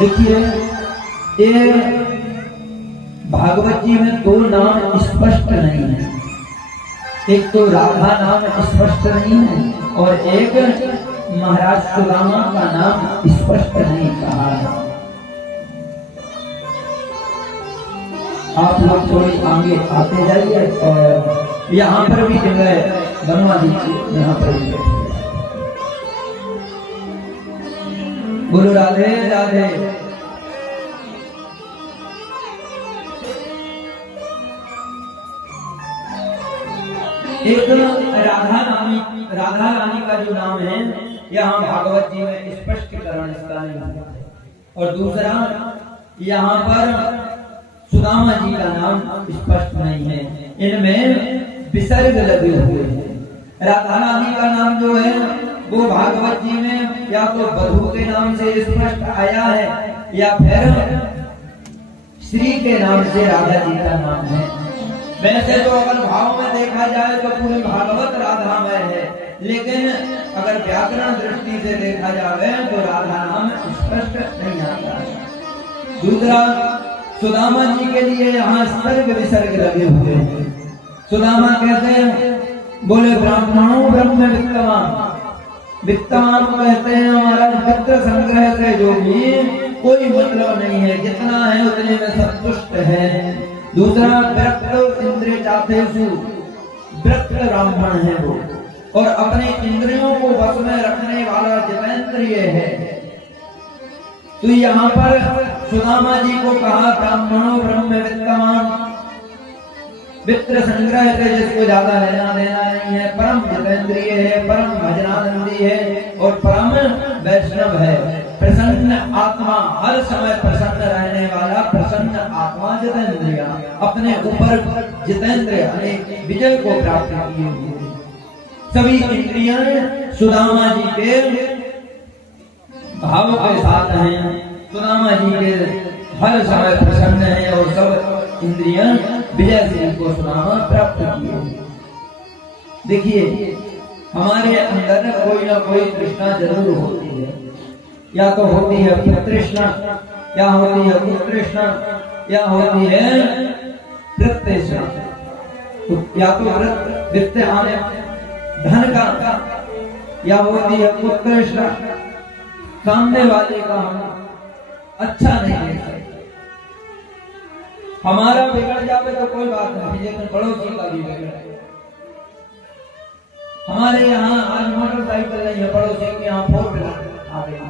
देखिए ये भागवत जी में दो नाम स्पष्ट नहीं है। एक तो राधा नाम स्पष्ट नहीं है और एक महाराज सुदामा का नाम स्पष्ट नहीं कहा है। आप लोग थोड़ी आगे आते जाइए और यहाँ पर भी जगह बनवा दीजिए। यहाँ पर भी बोलो राधे राधे। एक राधा रानी का जो नाम है यहाँ भागवत जी में स्पष्टीकरण इसका नहीं है। और दूसरा यहाँ पर सुदामा जी का नाम स्पष्ट नहीं है, इनमें विसर्ग लगे हुए हैं। राधा रानी का नाम जो है वो भागवत जी में या तो बधू के नाम से स्पष्ट आया है या फिर श्री के नाम से राधा जी का नाम है। वैसे तो अगर भाव में देखा जाए तो पूरे भागवत राधामय है, लेकिन अगर व्याकरण दृष्टि से देखा जाए तो राधा नाम स्पष्ट नहीं आता है। दूसरा सुदामा जी के लिए यहाँ सर्ग विसर्ग लगे हुए हैं। सुदामा कहते हैं बोले ब्राह्मणों ब्रह्म वित्तवान। वित्तवान कहते हैं हमारा मित्र संग्रह से जो भी कोई मतलब नहीं है, जितना है उतने में संतुष्ट है। दूसरा विरक्त इंद्रिय चातेषु, विरक्त ब्राह्मण है वो और अपने इंद्रियों को वश में रखने वाला जितेंद्रिय है। तो यहाँ पर सुदामा जी को कहा ब्राह्मणों ब्रह्म वित्तवान। वित्त संग्रह से जिसको ज्यादा लेना देना नहीं है, परम जितेंद्रिय है, परम भजनानंदी है और परम वैष्णव है। प्रसन्न आत्मा, हर समय प्रसन्न रहने वाला प्रसन्न आत्मा जितेंद्रिय, अपने ऊपर जितेंद्रिय यानी विजय को प्राप्त किए हुए सभी इंद्रियां सुदामा जी के भाव के साथ हैं। सुदामा जी के हर समय प्रसन्न है और सब इंद्रियां विजय से इनको सुदामा प्राप्त किए। देखिए हमारे अंदर कोई ना कोई तृष्णा जरूर होती है, या तो होती है तृष्णा, या होती है कुतृष्णा, या होती है वृत्तृष्णा। या तो वित्त आने धन का, या होती है कुतृष्णा, सामने वाले का हम अच्छा नहीं ले सकते। हमारा बिगड़ जावे तो कोई बात नहीं, लेकिन पड़ोसी का भी बिगड़े। हमारे यहाँ आज मोटरसाइकिल नहीं है, पड़ोसी के यहाँ 4 व्हीलर आ गया।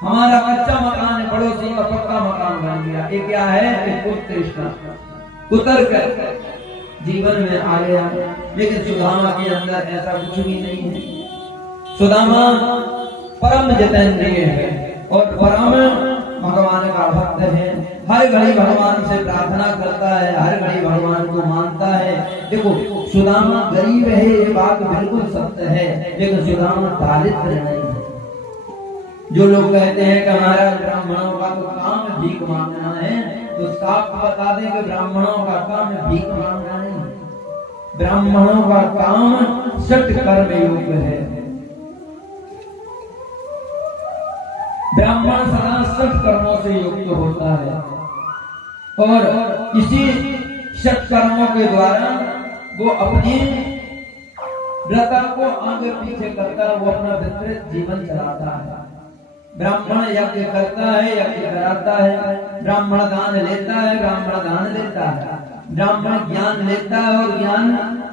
हमारा कच्चा मकान है, पड़ोसी का पक्का मकान बन गया। ये क्या है? कुतृष्णा, कुतर कर जीवन में आ गया। लेकिन सुदामा के अंदर ऐसा कुछ भी नहीं है। सुदामा परम जितेंद्रिय है और परम भगवान का भक्त है। हर घड़ी भगवान से प्रार्थना करता है, हर घड़ी भगवान को मानता है। देखो सुदामा गरीब है, ये बात बिल्कुल सत्य है, लेकिन सुदामा दारिद्र नहीं है। जो लोग कहते हैं कि हमारा ब्राह्मणों का तो काम भीख मांगना है, तो साफ बता दें कि ब्राह्मणों का काम भीख मांगना नहीं है। ब्राह्मणों का काम सठ कर्म योग्य है। ब्राह्मण सदा सठ कर्मों से युक्त होता है और इसी सठ कर्मों के द्वारा वो अपनी व्रता को आगे पीछे करकर वो अपना विस्तृत जीवन चलाता है। ब्राह्मण यज्ञ करता है, यज्ञ कराता है, ब्राह्मण दान लेता है, ब्राह्मण दान देता है, ब्राह्मण ज्ञान लेता है और ज्ञान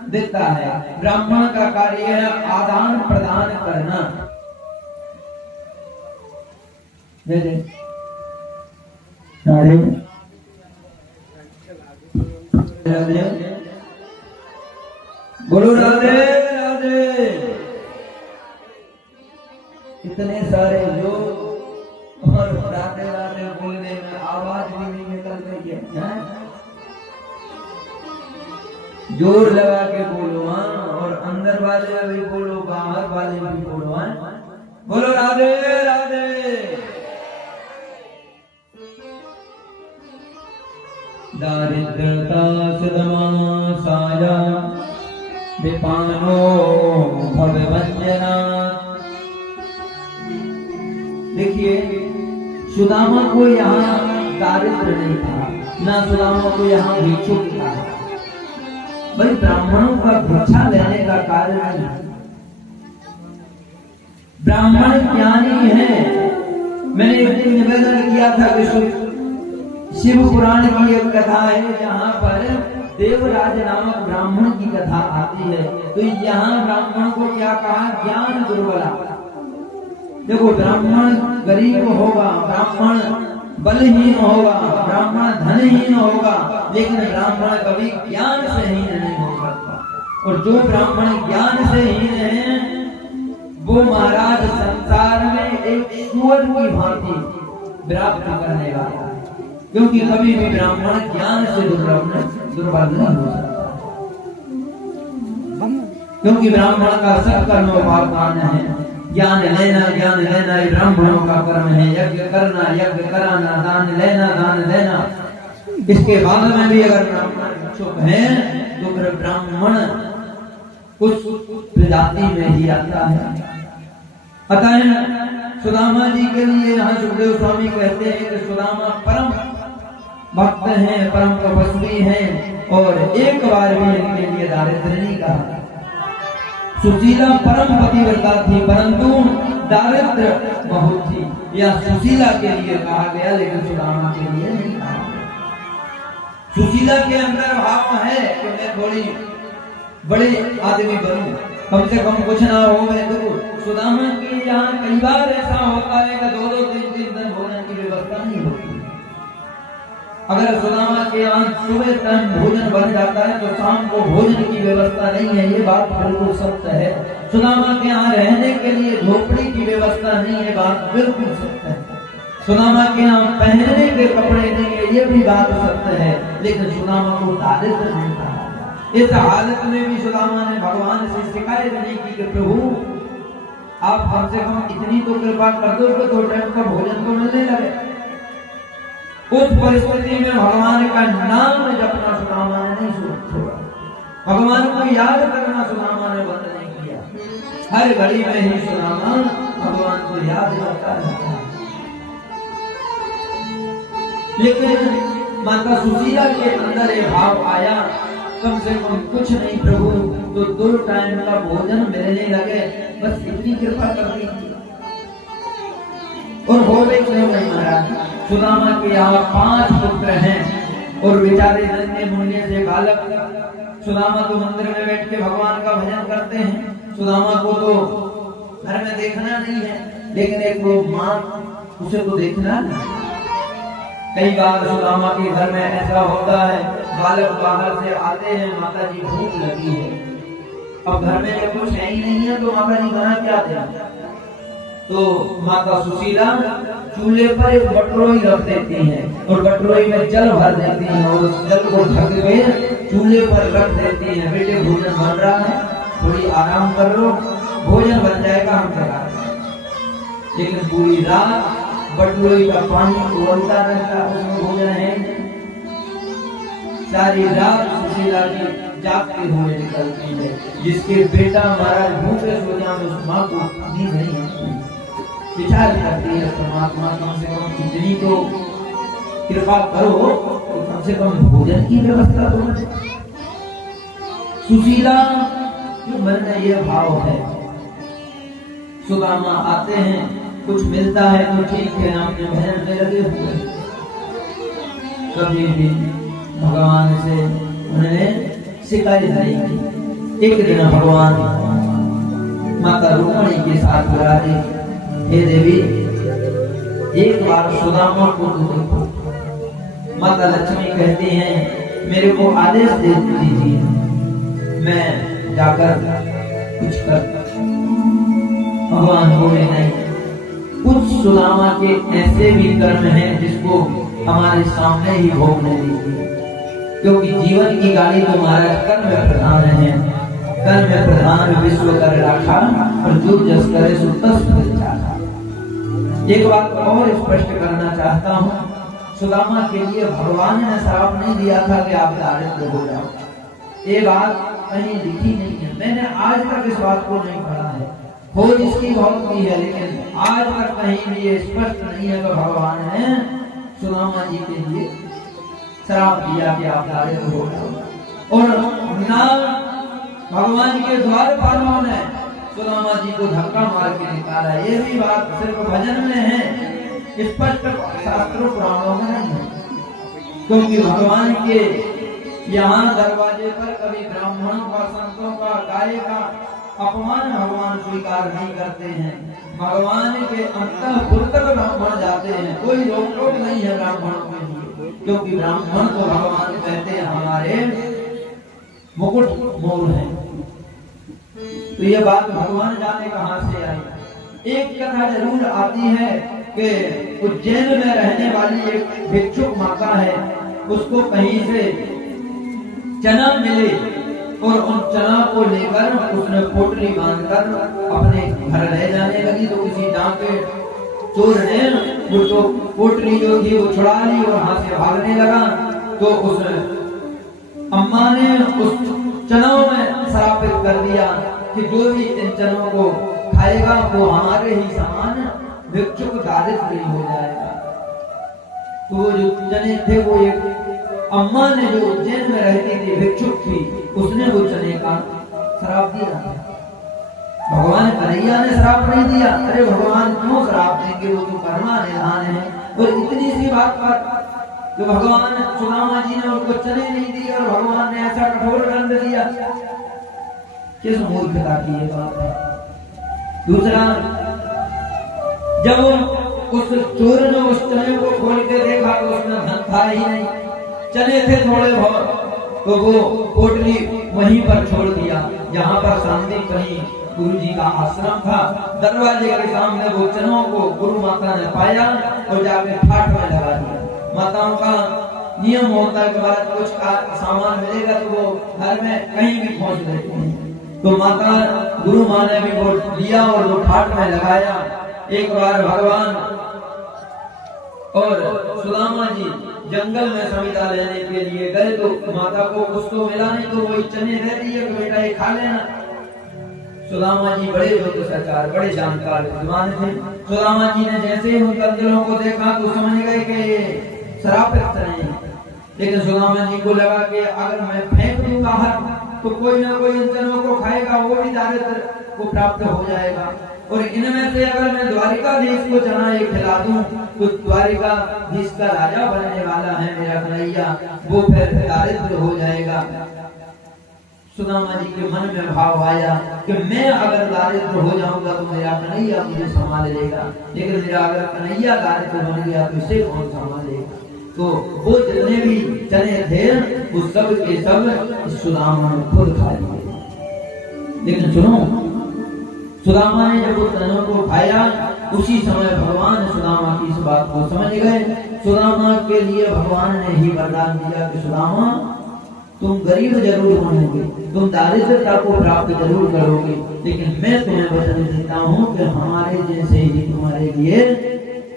देता है। ब्राह्मण का कार्य है आदान प्रदान करना। राधे राधे, बोलो राधे राधे। इतने सारे लोग और राधे राधे बोलने में आवाज भी नहीं निकल रही है। जोर लगा के बोलो हाँ, और अंदर वाले भी बोलो, बाहर वाले भी बोलो हाँ। बोलो राधे राधे। दारिद्रता सुदमासाया विपानो भवभंजना। देखिए सुदामा को यहाँ दारिद्र नहीं था, ना सुदामा को यहाँ भिक्षुक था। भाई ब्राह्मणों का भिक्षा लेने का कार्य नहीं, ब्राह्मण ज्ञानी है। मैंने एक दिन निवेदन किया था कि शिव पुराण की एक कथा है जहाँ पर देवराज नामक ब्राह्मण की कथा आती है। तो यहाँ ब्राह्मण को क्या कहा? ज्ञान दुर्बला। देखो ब्राह्मण गरीब होगा, ब्राह्मण बलहीन होगा, ब्राह्मण धनहीन होगा, लेकिन ब्राह्मण कभी ज्ञान से हीन नहीं हो सकता। और जो ब्राह्मण ज्ञान से हीन है वो महाराज संसार में एक सूअर की भांति विराट करने वाला है, क्योंकि कभी भी ब्राह्मण ज्ञान से दुर्बल नहीं हो सकता, क्योंकि ब्राह्मण का सब कर्मोपादान है। ज्ञान लेना ये ब्राह्मणों का कर्म है। यज्ञ करना, यज्ञ कराना, दान लेना। इसके बाद में भी अगर ब्राह्मण चुप है तो फिर ब्राह्मण कुछ प्रजाति में ही आता है। अतः सुदामा जी के लिए यहाँ सुखदेव स्वामी कहते हैं कि सुदामा परम भक्त हैं, परम तपस्वी हैं, और एक बार भी इनके लिए दारिद्र नहीं कहा। सुशीला परम पतिव्रता थी, परंतु दारिद्र बहुत थी। यह सुशीला के लिए कहा गया, लेकिन सुदामा के लिए नहीं कहा। सुशीला के अंदर भाव है कि मैं थोड़ी बड़े आदमी बनूं, कम से कम कुछ ना हो मैं तो। सुदामा के यहाँ कई बार ऐसा होता है कि 2-2 3-3 दिन भोजन की व्यवस्था नहीं होती। अगर सुदामा के यहाँ सुबह टाइम भोजन बन जाता है तो शाम को भोजन की व्यवस्था नहीं है, ये बात बिल्कुल सत्य है। सुदामा के यहाँ रहने के लिए झोपड़ी की व्यवस्था नहीं है, बात बिल्कुल सत्य है। सुदामा के यहाँ पहनने के कपड़े नहीं है, ये भी बात सत्य है। लेकिन सुदामा को दारिद्र नहीं था। इस हालत में भी सुदामा ने भगवान से शिकायत नहीं की कि प्रभु आप कम से कम इतनी तो कृपा कर दो कि 2 टाइम का भोजन तो मिलने लगे। उस परिस्थिति में भगवान का नाम जपना सुदामा ने नहीं छोड़ा, भगवान को याद करना सुदामा ने बंद नहीं किया। हर घड़ी में ही सुदामा भगवान को याद करता रहता है। लेकिन माता सुशीला के अंदर ये भाव आया, कम से कम कुछ नहीं प्रभु तो 2 टाइम का भोजन मिलने लगे, बस इतनी कृपा कर दीजिए। और हो गई क्यों नहीं महाराज? सुदामा के यहाँ 5 पुत्र हैं और बेचारे नन्हे मुन्ने से बालक। सुदामा तो मंदिर में बैठ के भगवान का भजन करते हैं, सुदामा को तो घर में देखना नहीं है, लेकिन एक वो माँ उसे तो देखना है। कई बार सुदामा के घर में ऐसा होता है, बालक बाहर से आते हैं, माता जी भूख लगी है, अब घर में जब कुछ है ही नहीं है तो माता जी बना क्या दें? तो माता सुशीला चूल्हे पर एक बटरोई रख देती हैं और बटरोई में जल भर देती हैं और उस जल को ढक के चूल्हे पर रख देती हैं। बेटे भोजन बन रहा है, थोड़ी आराम कर लो, भोजन बन जाएगा हम चला। लेकिन पूरी रात बटरोई का पानी उबलता रहता, उसमें भोजन है। सारी रात सुशीला जी जागते हुए निकलती है। जिसके बेटा महाराज भूखे सो जाए उस माँ को नींद नहीं आती, विचार करती है परमात्मा कम से कम इतनी तो कृपा करो तो कम से कम भोजन की व्यवस्था करो। सुशीला जो मन में यह भाव है, सुदामा आते हैं, कुछ मिलता है तो ठीक है, अपने भजन में लगे हुए, कभी भी भगवान से उन्होंने शिकायत नहीं की। एक दिन भगवान माता रुक्मिणी के साथ विराजे, हे देवी एक बार सुदामा को देखो। माता लक्ष्मी कहती हैं मेरे को आदेश दे दीजिए, मैं जाकर कुछ कर। भगवान बोले नहीं, कुछ सुदामा के ऐसे भी कर्म हैं जिसको हमारे सामने ही भोगने दीजिए, क्योंकि जीवन की गाड़ी तो महाराज कर्म प्रधान है। कर्म प्रधान विश्व कर रखा और जो जस करे सो तस फल चाहा। एक बात और स्पष्ट करना चाहता हूँ, सुदामा के लिए भगवान ने श्राप नहीं दिया था कि आप दारिद्र हो जाओ, ये बात कहीं लिखी नहीं है। मैंने आज तक इस बात को नहीं पढ़ा है खोज इसकी बहुत की है, लेकिन आज तक कहीं भी ये स्पष्ट नहीं है कि भगवान ने सुदामा जी के लिए श्राप दिया कि आप दारिद्र हो जाओ। और ना भगवान के द्वारपालों ने सुदामा जी को धक्का मार के निकाला। ये भी बात सिर्फ भजन में है, स्पष्ट शास्त्रों पुराणों में नहीं है। क्योंकि भगवान के यहाँ दरवाजे पर कभी ब्राह्मणों का, संतों का, गाय का अपमान भगवान स्वीकार नहीं करते हैं। भगवान के अंतःपुर तक ब्राह्मण जाते हैं, कोई रोक टोक नहीं है ब्राह्मणों के लिए, क्योंकि ब्राह्मण तो भगवान कहते हैं हमारे मुकुट मोर है। तो ये बात भगवान जाने कहां से आई। एक कथा जरूर आती है कि उज्जैन में रहने वाली एक भिक्षुक माता है, उसको कहीं से चना मिले और उन चना को लेकर उसने पोटली बांधकर अपने घर ले जाने लगी। तो किसी डाके चोर ने वो तो पोटली जो थी वो छुड़ा ली और हाथ से भागने लगा। तो उस अम्मा ने उस चनों में श्रापित कर दिया कि जो भी इन चनों को खाएगा वो हमारे ही समान भिक्षुक दारिद्र हो जाएगा। तो वो जो चने थे वो एक अम्मा ने जो उज्जैन में रहती थी भिक्षुक थी, उसने वो चने का श्राप दिया। भगवान कन्हैया ने श्राप नहीं दिया। अरे भगवान क्यों श्राप देंगे, वो तो करुणा निधान है। और इतनी सी बात पर तो भगवान सुदामा जी ने उनको चने नहीं दिए और भगवान ने ऐसा कठोर दंड दिया, किस मूर्खता की ये बात है। दूसरा, जब उस चोर ने उस चने को खोल के देखा तो उसमें धन था ही नहीं, चने थे थोड़े बहुत। तो वो पोटली वहीं पर छोड़ दिया जहां पर सांदीपनी गुरु जी का आश्रम था। दरवाजे के सामने वो चनों को गुरु माता ने पाया और जाके ठाठ में लगा दिया। माताओं का नियम होता है कि कुछ का सामान मिलेगा तो वो घर में कहीं भी पहुंच देती हैं। तो माता गुरु माँ ने भी वो लिया और वो ठाठ में लगाया। एक बार भगवान और सुदामा जी जंगल में सविता लेने के लिए गए तो माता को कुछ तो मिला नहीं, तो वही चने दे दिए कि बेटा ये खा लेना। सुदामा जी बड़े ज्योतिषाचार, बड़े जानकार विद्वान थे। सुदामा जी ने जैसे ही उन कंदलों को देखा तो समझ गए कि ये श्रापित चने। लेकिन सुदामा जी को लगा कि अगर मैं फेंक दूं बाहर तो कोई ना कोई इन चनों को खाएगा, वो भी दारिद्र को प्राप्त हो जाएगा। और इनमें से अगर मैं द्वारिकाधीश को चना ये खिला दूं तो द्वारिकाधीश का राजा बनने वाला है मेरा कन्हैया, वो फिर दारिद्र हो जाएगा। सुदामा जी के मन में भाव आया कि मैं अगर दारिद्र हो जाऊंगा तो मेरा कन्हैया मुझे संभाल लेगा, लेकिन मेरा अगर कन्हैया दारिद्र बन गया तो इसे कौन संभालेगा। तो वो जितने भी चने थे वो सब के सब सुदामा ने खुद खा लिए। लेकिन सुनो, सुदामा ने जब उस चनों को खाया उसी समय भगवान सुदामा की इस बात को समझ गए। सुदामा के लिए भगवान ने ही वरदान दिया कि सुदामा तुम गरीब जरूर बनोगे, तुम दारिद्रता को प्राप्त जरूर करोगे, लेकिन मैं तुम्हें वचन देता हूँ कि हमारे जैसे ही तुम्हारे लिए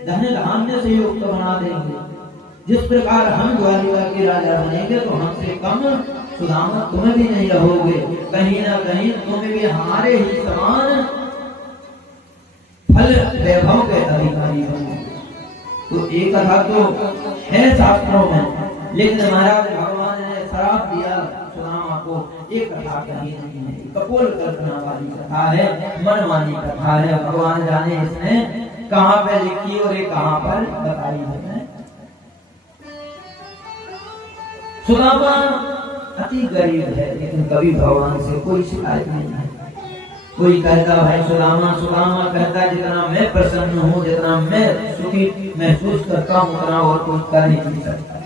धन धान्य से युक्त बना देंगे। जिस प्रकार हम द्वारिका के राजा बनेंगे तो हमसे कम सुदामा तुम्हें भी नहीं रहोगे, कहीं ना कहीं तुम्हें भी हमारे ही समान फल वैभव के अधिकारी होंगे। तो एक कथा तो है शास्त्रों में, लेकिन महाराज भगवान ने श्राप दिया सुदामा को। एक कथा कहीं नहीं है, कपोल कल्पना वाली कथा है, मनमानी कथा है। भगवान जाने इसने कहाँ पे लिखी और ये कहाँ पर बताई है। सुदामा अति गरीब है, लेकिन कभी भगवान से कोई शिकायत नहीं है। कोई कहता भाई सुदामा, सुदामा कहता जितना मैं प्रसन्न हूँ, जितना मैं सुखी महसूस करता हूँ उतना और कुछ कर नहीं सकता।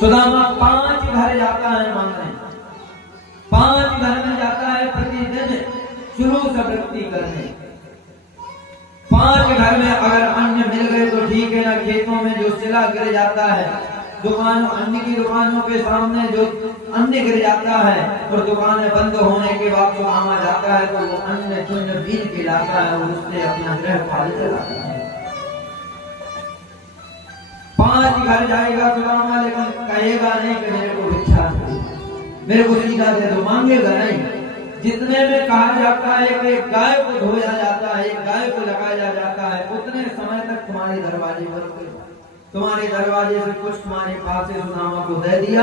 सुदामा 5 घर जाता है मांगने, 5 घर में जाता है प्रतिदिन शुरू से वृत्ति करने। 5 घर में अगर अन्न मिल गए तो ठीक है, ना खेतों में जो सिला गिर जाता है, दुकान अन्न की दुकानों के सामने जो अन्न गिर जाता है और दुकानें बंद होने के बाद सुदामा जाता है तो वो अन्न चुन्न बीन के लाता है और उससे अपना ग्रह पाल चलाता है। 5 घर जाएगा सुदामा, लेकिन कहेगा नहीं कि मेरे को भिक्षा दे, मेरे को सीधा दे दो, मांगेगा नहीं। जितने में कहा जाता है कि एक गाय को धोया जाता है, एक गाय को लगाया जाता है, उतने समय तक तुम्हारे दरवाजे पर तुम्हारे दरवाजे से कुछ तुम्हारे पास से सुदामा को दे दिया,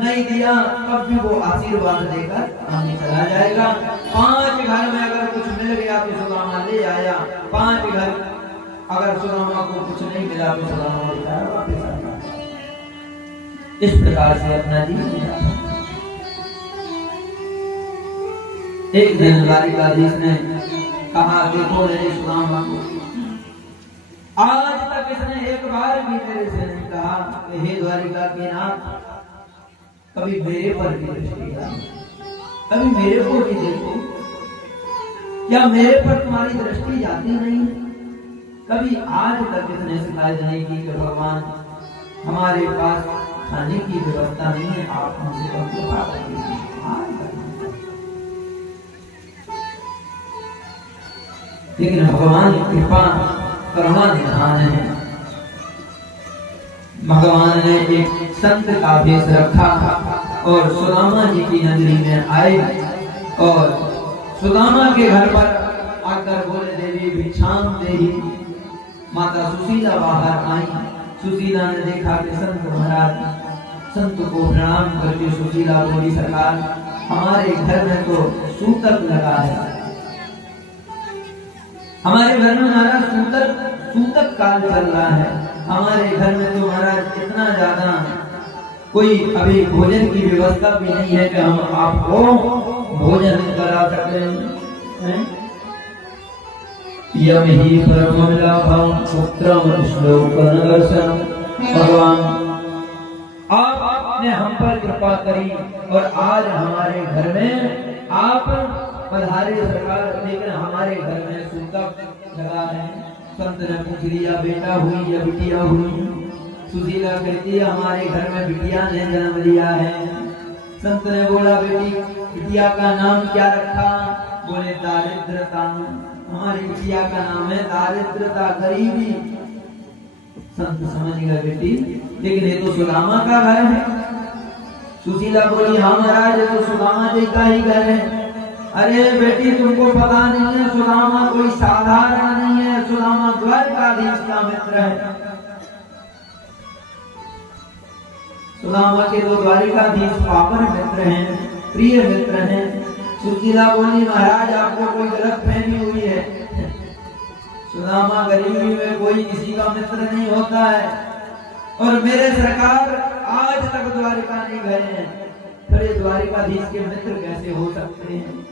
नहीं दिया तब भी वो आशीर्वाद देकर आगे चला जाएगा। 5 घर में अगर कुछ मिल गया तो सुदामा ले आया, 5 घर अगर सुदामा को कुछ नहीं मिला तो सुदामा बेचारा वापस आ गया। इस प्रकार से अपना जीवन। एक दिन द्वारिकाधीश ने कहा, देखो मेरे सुदामा को, आज तक इसने एक बार भी मेरे से नहीं कहा कि हे द्वारिका के नाथ, कभी मेरे पर भी दृष्टि डालो, कभी मेरे को भी देखो, क्या मेरे पर तुम्हारी दृष्टि जाती नहीं? कभी आज तक इसने शिकायत नहीं की कि भगवान हमारे पास खाने की व्यवस्था नहीं है, आप हमसे कम कृपा करिए। लेकिन भगवान कृपा करुणा निधान है। भगवान ने एक संत का भेष रखा और सुदामा जी की नगरी में आए और सुदामा के घर पर आकर बोले, देवी भिक्षाम देहि। माता सुशीला बाहर आई। सुशीला ने देखा कि संत महाराज, संत को प्रणाम करके सुशीला बोली, सरकार हमारे घर में तो सूतक लगा है, हमारे घर में महाराज सूतक काल चल रहा है, हमारे घर में तो महाराज इतना ज्यादा कोई अभी भोजन की व्यवस्था भी नहीं है कि हम आपको भोजन करा सकते हैं। यम ही परम लाभम पुत्रम श्लोक दर्शन। भगवान आपने हम पर कृपा करी और आज हमारे घर में आप पधारे सरकार, लेकिन हमारे घर में सूतक लगा है। संत ने पूछ लिया, बेटा हुई या बिटिया हुई? सुशीला कहती है, हमारे घर में बिटिया ने जन्म लिया है। संत ने बोला, बेटी बिटिया का नाम क्या रखा? बोले, दारिद्रता। हमारी बिटिया का नाम है दारिद्रता, गरीबी। संत समझ गए, बेटी लेकिन ये तो सुदामा का घर है। सुशीला बोली, हाँ महाराज ये तो सुदामा जी का ही घर है। अरे बेटी तुमको पता नहीं है, सुदामा कोई साधारण नहीं है, सुदामा द्वारिकाधीश का मित्र है। सुदामा के तो द्वारिकाधीश पावन मित्र हैं, प्रिय मित्र हैं। सुशीला बोली, महाराज आपको कोई गलतफहमी हुई है, सुदामा गरीबी में कोई किसी का मित्र नहीं होता है, और मेरे सरकार आज तक द्वारिका नहीं गए हैं, फिर द्वारिकाधीश के मित्र कैसे हो सकते हैं?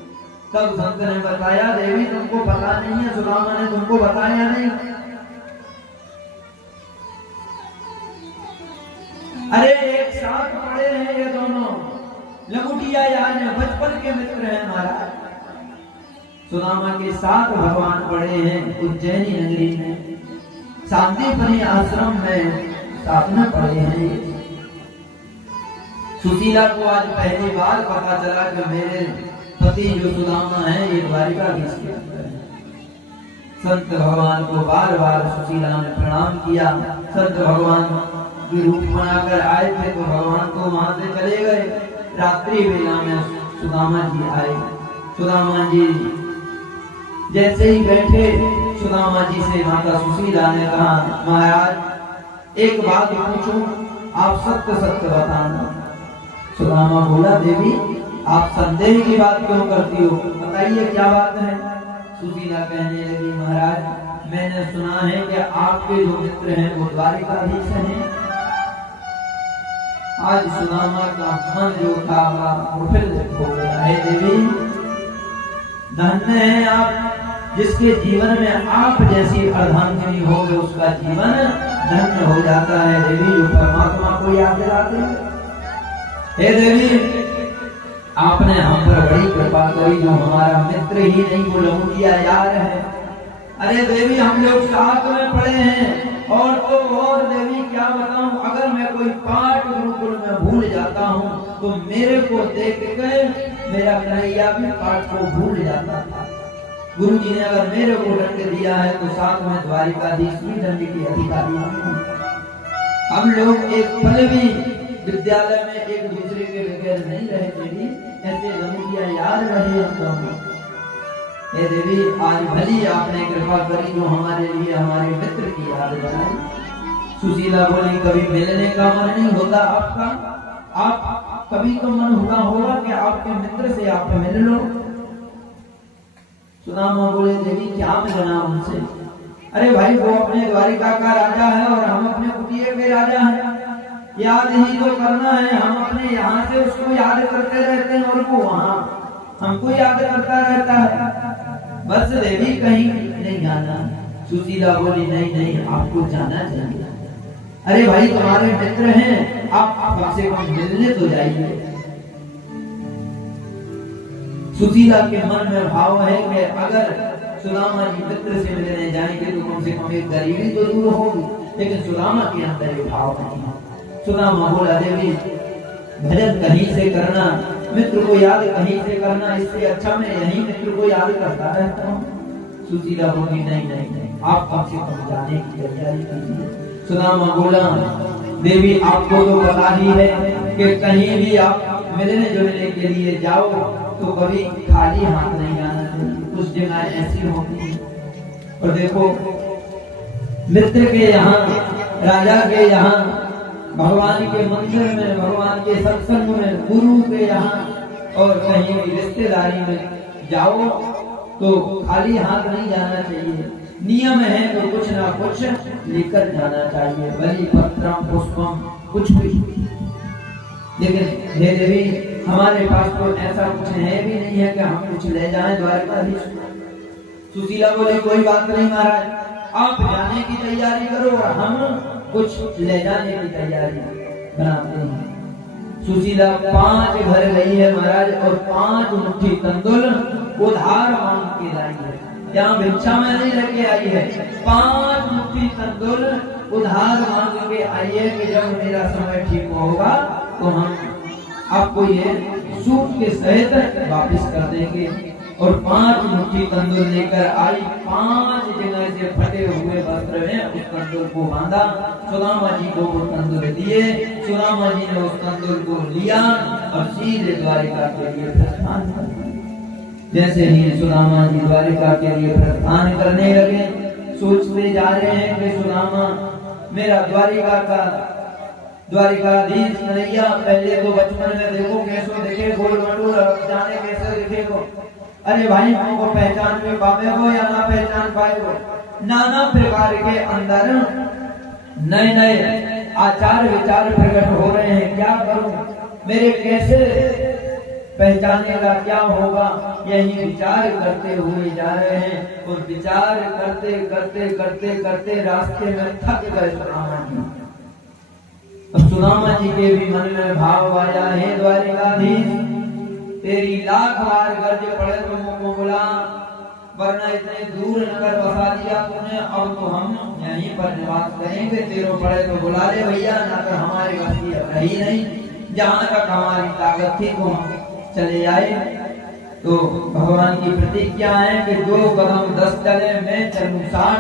तब संत ने बताया, देवी तुमको पता नहीं है, सुदामा ने तुमको बताया नहीं। अरे एक साथ पढ़े हैं ये दोनों, लंगोटिया यार बचपन के मित्र हैं महाराज। सुदामा के साथ भगवान पढ़े हैं उज्जैनी नगरी में, शांतिपनी आश्रम में साथ में पढ़े हैं। सुशीला को आज पहली बार पता चला कि मेरे पति जो सुदामा है ये द्वारिकाधीश के अंदर है। संत भगवान को बार बार सुशीला ने प्रणाम किया। संत भगवान की रूप बनाकर आए थे तो भगवान तो वहां से चले गए। रात्रि वेला में सुदामा जी आए। सुदामा जी जैसे ही बैठे, सुदामा जी से माता सुशीला ने कहा, महाराज एक बात पूछूं, आप सत्य सत्य बताना। सुदामा बोला, देवी आप संदेह की बात क्यों करती हो, बताइए क्या बात है। सुशीला कहने लगी, महाराज मैंने सुना है कि आपके जो मित्र हैं वो द्वारिकाधीश हैं। आज सुदामा का मन जो था प्रफुल्लित हो गया है। देवी धन्य है आप, जिसके जीवन में आप जैसी अर्धांगिनी हो गए उसका जीवन धन्य हो जाता है। देवी जो परमात्मा को याद दिलाते हैं। हे देवी आपने हम पर बड़ी कृपा करी, जो हमारा मित्र ही नहीं वो लंगोटिया यार है। अरे देवी हम लोग साथ में पढ़े हैं, और तो और देवी क्या बताऊं, अगर मैं कोई पाठ गुरुकुल में भूल जाता हूँ तो मेरे को देख के मेरा कन्हैया भी पाठ को भूल जाता था। गुरु जी ने अगर मेरे को दंड दिया है तो साथ में द्वारिकाधीश भी दंड के अधिकारी हैं। हम लोग एक पल भी विद्यालय में एक दूसरे के बगैर नहीं रहे थे। ऐसे रमुकिया याद रहे हमको। हे देवी, आज भली आपने कृपा करी जो हमारे लिए हमारे मित्र की याद दिलाई। सुशीला बोली, कभी मिलने का मन नहीं होता आपका? आप कभी तो मन हुआ होगा कि आपके मित्र से आप मिल लो। सुदामा बोले, देवी क्या मिलना उनसे? अरे भाई, वो अपने द्वारिका का राजा है और हम अपने कुटिया के राजा हैं। याद ही तो करना है। हम अपने यहाँ से उसको याद करते रहते हैं और वो वहाँ हमको याद करता रहता है। बस देवी, कहीं नहीं जाना। सुशीला बोली, नहीं नहीं, आपको जाना चाहिए। अरे भाई, तुम्हारे मित्र हैं, आप कम से कम मिलने तो जाइए। सुशीला के मन में भाव है कि अगर सुदामा जी मित्र से मिलने जाएंगे तो कम से कम एक गरीबी तो दूर होगी, लेकिन सुदामा के अंदर ये भाव नहीं है। सुदामा बोला, देवी भजन कहीं से करना, मित्र को याद कहीं से करना, इससे अच्छा मैं यही मित्र को याद करता रहता हूँ। सुशीला बोली, नहीं नहीं नहीं, आप कम से कम जाने की तैयारी कीजिए। सुदामा बोला, देवी आपको तो पता ही है कि कहीं भी आप मिलने जुलने के लिए जाओ तो कभी खाली हाथ नहीं जाना चाहिए। कुछ जगह ऐसी होती है। और देखो, मित्र के यहाँ, राजा के यहाँ, भगवान के मंदिर में, भगवान के सत्संग में, गुरु के यहाँ और कहीं भी रिश्तेदारी में जाओ तो खाली हाथ नहीं जाना चाहिए। नियम है तो कुछ ना कुछ लेकर जाना चाहिए, बलि पत्रम पुष्पम, कुछ भी। लेकिन हे देवी, हमारे पास तो ऐसा कुछ है भी नहीं है कि हम कुछ ले जाएं द्वारकाधीश। सुशीला बोले, कोई बात नहीं महाराज, आप जाने की तैयारी करो और हम कुछ ले जाने की तैयारी बनाते हैं। सुशीला 5 घर गई है महाराज और 5 मुट्ठी तंदुल उधार मांग के लाई है। यहाँ भिक्षा में नहीं लेके आई है, 5 मुट्ठी तंदुल उधार मांग के आई है कि जब मेरा समय ठीक होगा तो हम आपको ये सूप के सहित वापस कर देंगे। और 5 मुट्ठी तंदुल लेकर आई। 5 जगह से फटे हुए वस्त्र में उस तंदुल को बांधा। सुदामा जी को वो तंदुल दिए। सुदामा जी ने उस तंदुल को लिया और सीधे द्वारिका के लिए प्रस्थान कर दिया। जैसे ही सुदामा जी द्वारिका के लिए प्रस्थान करने लगे, सोचते जा रहे हैं कि सुदामा मेरा द्वारिकाधीश कन्हैया, पहले तो बचपन में देखो कैसो दिखे, गोल मटोल, जाने कैसे दिखे को। अरे भाई, हमको पहचान में पावे हो या ना पहचान पाए हो। नाना प्रकार के अंदर नए नए आचार विचार प्रकट हो रहे हैं। क्या करूं, मेरे कैसे पहचाने का क्या होगा, यही विचार करते हुए जा रहे हैं। और विचार करते करते करते करते रास्ते में थक गए सुदामा जी। अब सुदामा जी के भी मन में भाव आया, हे द्वारिकाधीश, तेरी लाख बार गर्ज पड़े तो मुझको बुला, वरना इतने दूर नगर बसा दिया तूने, अब तो हम यहीं पर निवास करेंगे। तेरो पड़े तो बुला ले भैया, ना तो हमारे बस की रही नहीं। जहाँ तक हमारी ताकत थी तो हम चले आए। तो भगवान की प्रतिज्ञा है कि 2 कदम 10 चले, मैं चलूं 60।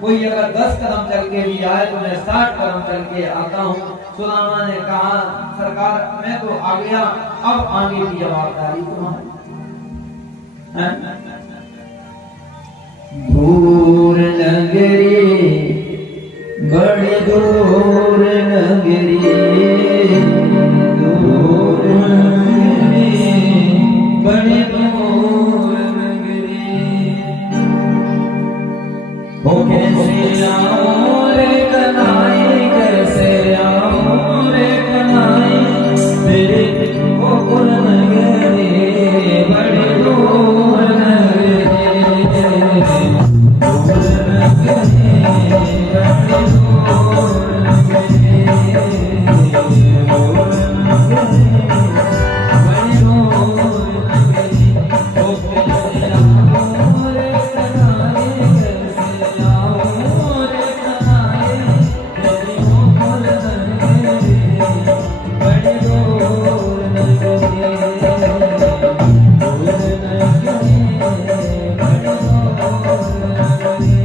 कोई अगर 10 कदम चल के भी आए तो मैं 60 कदम चल के आता हूँ। सुदामा ने कहा, सरकार मैं तो आ गया, अब आगे की जवाबदारी तुम्हारी। दूर नगरी, बड़ी दूर नगरी, दूर नगरी, बड़ी दूर नगरी, वो कैसे आओ रे कनाई, कैसे आओ रे कनाई, तेरे गोकुल नगरी, बड़ी दूर नगरी, दूर नगरी, बड़ी दूर नगरी, दूर नगरी, बड़ी दूर नगरी, वो कैसे आओ रे कनाई, कैसे आओ रे कनाई, तेरी गोकुल नगरी, बड़ी दूर नगरी, दूर नगरी, बड़ी दूर नगरी।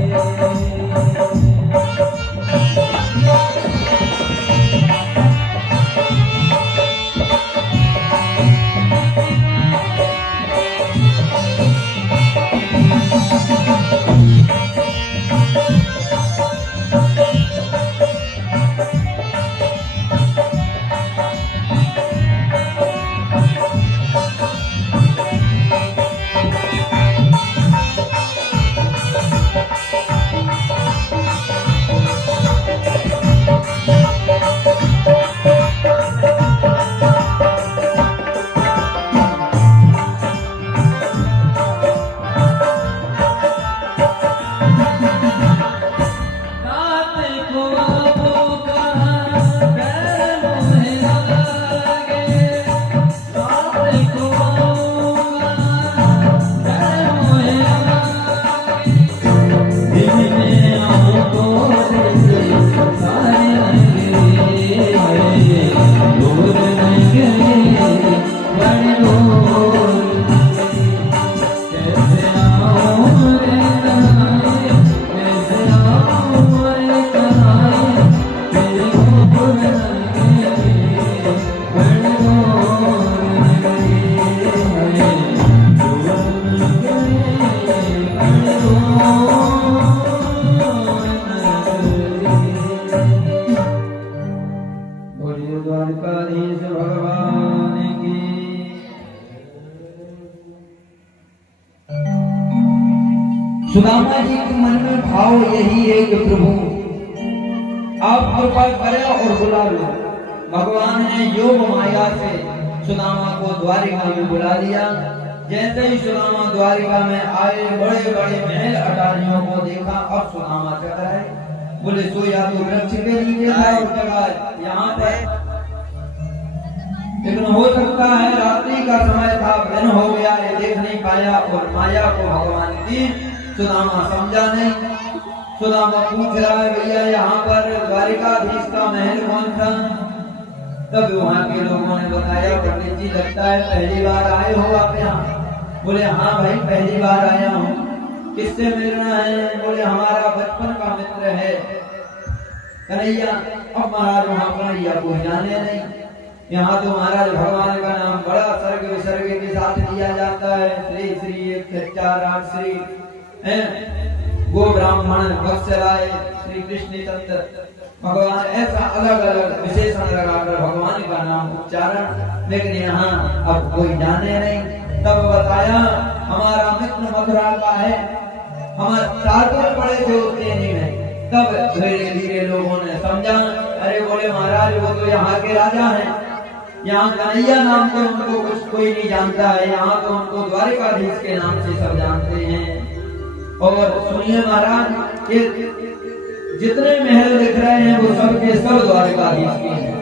सुदामा जी के मन में भाव यही है कि प्रभु आप कृपा करें और बुला लो। भगवान ने योग माया से सुदामा को द्वारिका में बुला लिया। जैसे ही सुदामा द्वारिका में आए, बड़े बड़े महल अटारियों को देखा। अब सुदामा चल रहे, बोले सो या तो वृक्ष के नीचे था उसके बाद यहाँ पर, लेकिन हो सकता है रात्रि का समय था, दिन हो गया, ये देख नहीं पाया और माया को भगवान की सुदामा समझा नहीं। सुदामा पूछ रहा है भैया यहाँ पर द्वारिकाधीश का महल कौन था? तब वहाँ के लोगों ने बताया पंडित जी लगता है पहली बार आए हो आप यहाँ। बोले हाँ भाई पहली बार आया हूँ। किससे मिलना है? बोले हमारा बचपन का मित्र है कन्हैया। अब महाराज वहाँ कन्हैया को जाने नहीं। यहाँ तो महाराज भगवान का नाम बड़ा सर्ग विसर्ग के साथ लिया जाता है। श्री श्री 4 श्री गो ब्राह्मण वत्सलाय श्री कृष्ण चंद्र भगवान, ऐसा अलग अलग विशेषण लगाकर भगवान का नाम उच्चारण। लेकिन यहाँ अब कोई जाने नहीं। तब बताया हमारा मित्र मथुरा का है, हमारे 4 दिन पड़े थे उज्जैनी में। तब धीरे धीरे लोगों ने समझा। अरे बोले महाराज वो तो यहाँ के राजा हैं, यहाँ कन्हैया नाम के उनको कुछ कोई नहीं जानता है, यहाँ तो उनको द्वारिकाधीश के नाम से सब जानते हैं। और सुनिए महाराज ये जितने महल दिख रहे हैं वो सब के सब द्वारिकाधीश के हैं।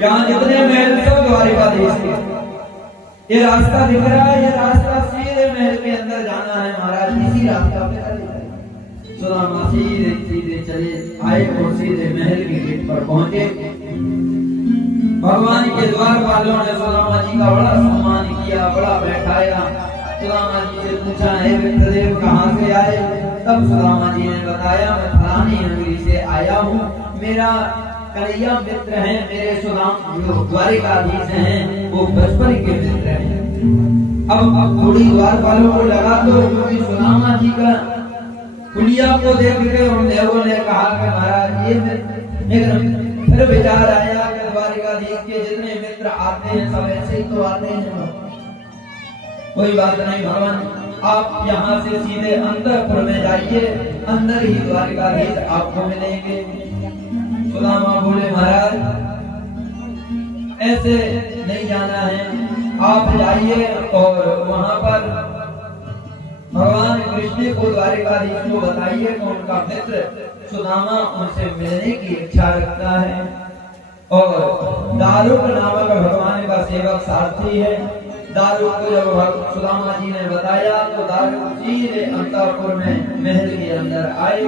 यहाँ जितने महल सब द्वारिकाधीश के। ये रास्ता दिख रहा है, ये रास्ता सीधे महल के अंदर जाना है महाराज, इसी रास्ता पे चले। सुदामा सीधे सीधे चले आए और सीधे महल के गेट पर पहुंचे। भगवान के द्वार वालों ने सुदामा जी का बड़ा सम्मान किया, बड़ा बैठाया। सुदामा जी से पूछा है मित्रदेव कहाँ से आए? तब सुदामा जी ने बताया मैं फलानी नगरी से आया हूँ, मेरा कन्हैया मित्र हैं, मेरे सुदाम जो द्वारिकाधीश हैं वो बचपन के मित्र हैं। अब थोड़ी द्वार वालों को लगा तो क्योंकि सुदामा जी का पुलिया को देख के उन देवों ने कहा कि महाराज ये लेकिन फिर विचार आया कि द्वारिकाधीश के जितने मित्र आते हैं सब ऐसे ही तो आते हैं। कोई बात नहीं भगवान, आप यहाँ से सीधे अंतःपुर में जाइए, अंदर ही द्वारिकाधीश आपको मिलेंगे। सुदामा बोले महाराज ऐसे नहीं जाना है, आप जाइए और वहाँ पर भगवान कृष्ण को द्वारिकाधीश को बताइए कि उनका मित्र सुदामा उनसे मिलने की इच्छा रखता है। और दारुक नामक भगवान का सेवक सारथी है। दारुक को जब सुदामा जी ने बताया तो दारुक सीधे अंतःपुर में महल के अंदर आए।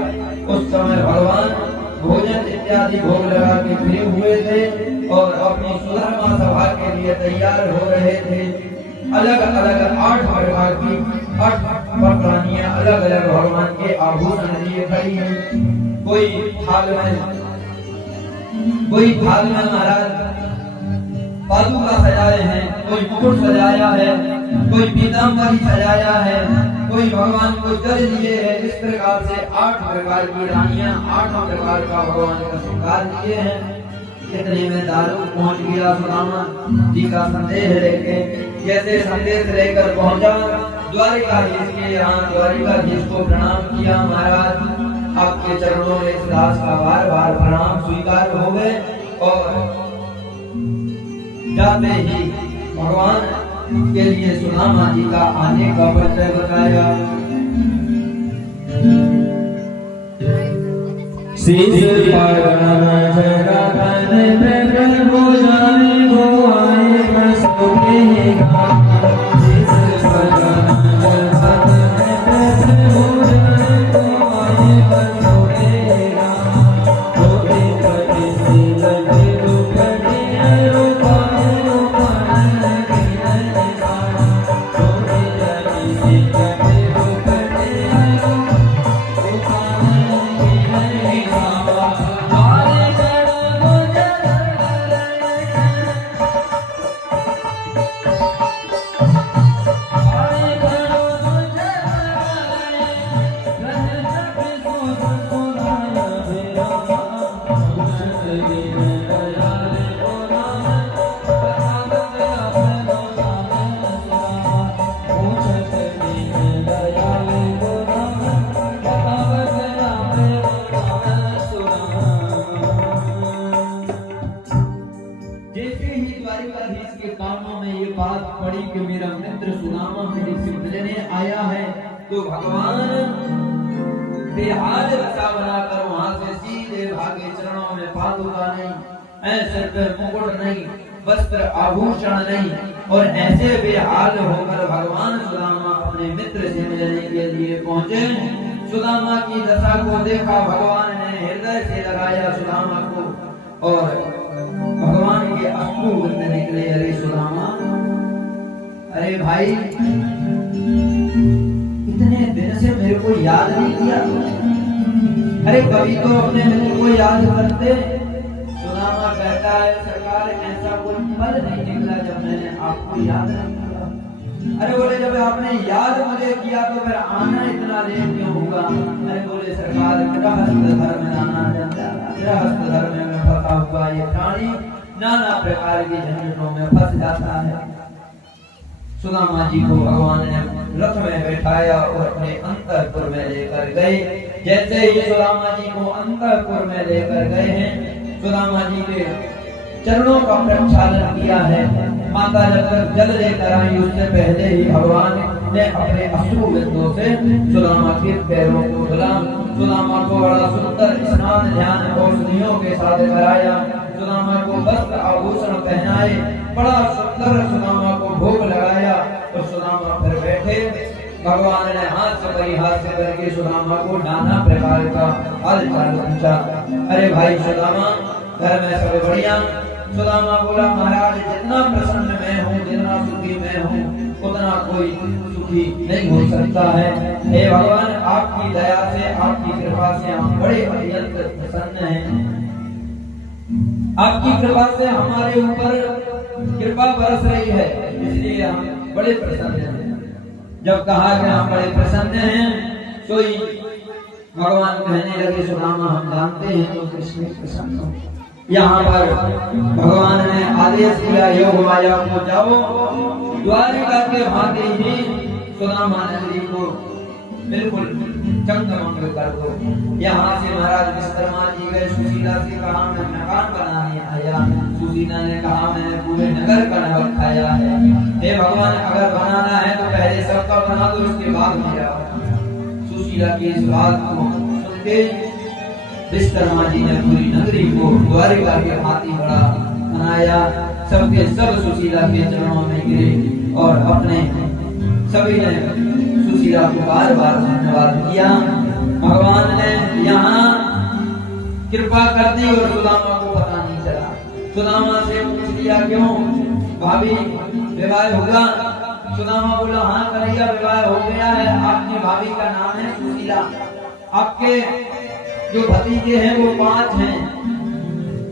उस समय भगवान भोजन इत्यादि भोग लगा के फ्री हुए थे और अपनी सुधर्मा सभा के लिए तैयार हो रहे थे। अलग अलग 8 प्रकार की 8 प्राणियां अलग अलग भगवान के आभूषण लिए खड़ी हैं। कोई थाल में महाराज पादुका सजाए हैं, कोई मुकुट सजाया है, कोई पीताम्बरी सजाया है, कोई भगवान को जल लिए है। इस प्रकार से 8 प्रकार की रानियां 8 प्रकार का भगवान का श्रृंगार लिए हैं। इतने में दारुक पहुंच गया सुदामा जी का संदेश लेके। जैसे संदेश लेकर पहुंचा द्वारिकाधीश के यहाँ, द्वारिकाधीश को प्रणाम किया। महाराज आपके चरणों में इस दास का बार बार प्रणाम स्वीकार हो गए। और जाते ही भगवान के लिए सुदामा जी का आने का परिचय बताया। Hare है तो भगवान बेहाल दशा बनाकर वहां से सीधे भागे, चरणों में पादुका नहीं, ऐसे पे मुकुट नहीं, वस्त्र आभूषण नहीं, और ऐसे बेहाल होकर भगवान सुदामा अपने मित्र से मिलने के लिए पहुंचे। सुदामा की दशा को देखा, भगवान ने हृदय से लगाया सुदामा को, और भगवान के अश्रु बहने निकले। अरे सुदामा, अरे भाई, इतने दिन से मेरे को याद नहीं किया। अरे कभी तो अपने मित्र को याद करते। सुदामा कहता है, सरकार ऐसा कोई पल नहीं निकला जब मैंने आपको याद नहीं किया। अरे बोले, जब आपने याद मुझे किया तो फिर आना इतना लेट क्यों हुआ? अरे बोले, सरकार गृहस्थ धर्म में आना चाहता है, गृहस्थ धर्म में फंसा हुआ ये प्राणी नाना प्रकार की झंझटों में फंस जाता है। सुदामा जी को भगवान ने रथ में बैठाया और अपने अंतःपुर में लेकर गए। जैसे ही सुदामा जी को अंतःपुर में लेकर गए हैं, सुदामा जी के चरणों का प्रक्षालन किया है। माता जब तक जल लेकर आई, उससे पहले ही भगवान ने अपने अश्रु बिंदु से सुदामा के पैरों को धुला। सुदामा को बड़ा सुंदर स्नान ध्यान औषधियों के साथ कराया। सुदामा को वस्त्र आभूषण पहनाए, बड़ा सुंदर सुदामा को भोग लगाया, और सुदामा फिर बैठे। भगवान ने हाथ से परिहास करके सुदामा को नाना प्रकार का हाल चाल पूछा। अरे भाई सुदामा, घर में सब बढ़िया? सुदामा बोला, महाराज, जितना प्रसन्न मैं हूँ, जितना सुखी मैं हूँ, उतना कोई सुखी नहीं हो सकता है। हे भगवान, आपकी दया से, आपकी कृपा से हम बड़े अत्यंत प्रसन्न हैं। आपकी कृपा से हमारे ऊपर कृपा बरस रही है, इसलिए हम बड़े प्रसन्न हैं। जब कहा कि हम बड़े प्रसन्न हैं, तो भगवान कहने लगे, सुदामा, हम जानते हैं तो कृष्ण प्रसन्न हो। यहाँ पर भगवान ने आदेश किया, योग माया को जाओ। द्वारिका के भांति ही सुदामा नगरी को बिल्कुल चंगमंगल कर दो। यहाँ से महाराज विश्वकर्मा जी गए, सुशीला से कहा, मैं मकान बनाने आया। सुशीला ने कहा, मैंने पूरे नगर का नमक खाया है। हे भगवान, अगर बनाना है तो पहले सबका बना दो, उसके बाद मेरा। सुशीला की इस बात को सुनते विश्वकर्मा जी ने पूरी नगरी को द्वारिका के भांति बड़ा बनाया। सबके सब सुशीला के चरणों में गिरे, और अपने सभी ने सुशीला को बार बार धन्यवाद किया। भगवान ने यहाँ कृपा कर दी, और सुदामा को पता नहीं चला। सुदामा से पूछ लिया, क्यों भाभी, विवाह होगा? सुदामा बोला, हाँ कन्हैया, विवाह हो गया है। आपकी भाभी का नाम है सुशीला। आपके जो भतीजे हैं वो 5 हैं।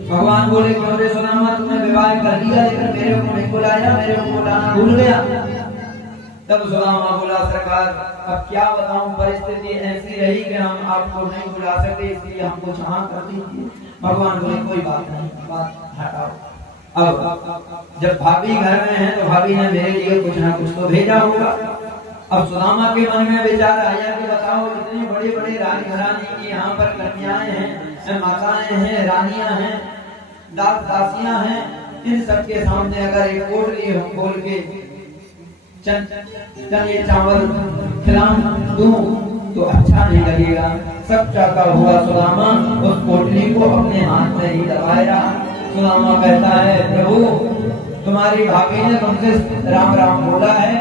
भगवान बोले, क्यों रे सुदामा, तुमने विवाह कर लिया, लेकिन मेरे को नहीं बुलाया, मेरे को बुलाना भूल गया। तब सुदामा बोला, सरकार, अब क्या बताऊं, परिस्थिति ऐसी रही कि हम आपको नहीं बुला सके, इसलिए हमको क्षमा कर दीजिए। भगवान बोले, कोई बात नहीं, बात हटाओ। अब जब भाभी घर में है तो भाभी ने मेरे लिए कुछ ना कुछ तो भेजा होगा। अब सुदामा के मन में विचार आया कि बताओ, इतनी बड़ी बड़ी राजघराने की यहाँ पर कन्याएं हैं, माताएं हैं, रानियां हैं, दास दासियां हैं, इन सबके सामने अगर एक पोटली हम खोल के चने चावल खिला दूं तो अच्छा नहीं लगेगा। सब चाका हुआ सुदामा उस पोटली को अपने हाथ में ही दबाया। सुदामा कहता है, प्रभु, तुम्हारी भाभी ने तुमसे राम राम बोला है,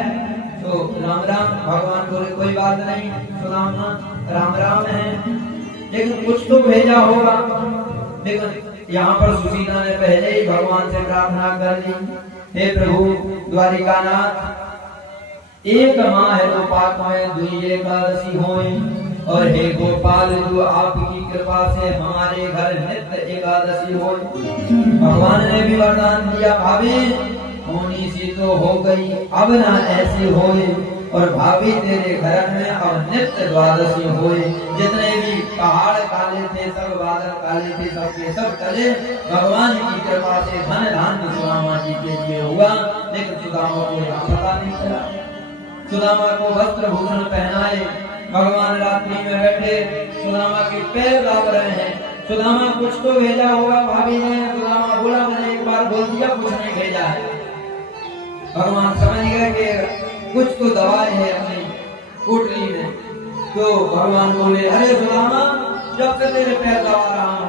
तो राम राम। भगवान बोले, कोई बात नहीं सुदामा, राम राम है, लेकिन कुछ तो भेजा होगा। लेकिन यहाँ पर सुशीला ने पहले ही भगवान से प्रार्थना कर ली, हे प्रभु द्वारिकानाथ, एक माह है तो पाक में दुई एकादशी होए, और हे गोपाल, जो आपकी कृपा से हमारे घर नित्य एकादशी होए। भगवान ने भी वरदान दिया, भाभी होनी सी तो हो गई, अब ना ऐसी होए, और भाभी तेरे घर में अब नित्य द्वादशी होए। जितने भी पहाड़ काले थे, सब बादल काले थे, सबके सब टले। भगवान की कृपा से धन धान्य सुदामा जी के लिए हुआ, लेकिन सुदामा को यहाँ पता नहीं चला। सुदामा को वस्त्र भूषण पहनाए, भगवान रात्रि में बैठे, सुदामा के पैर दाब रहे हैं। सुदामा कुछ तो भेजा होगा भाभी ने। सुदामा बोला, मैंने एक बार बोल दिया, कुछ नहीं भेजा है। भगवान समझ गए कि कुछ तो दवाई है अपनी कोटली में। तो भगवान बोले, अरे सुदामा, जब से तेरे पैर दबा रहा हूं,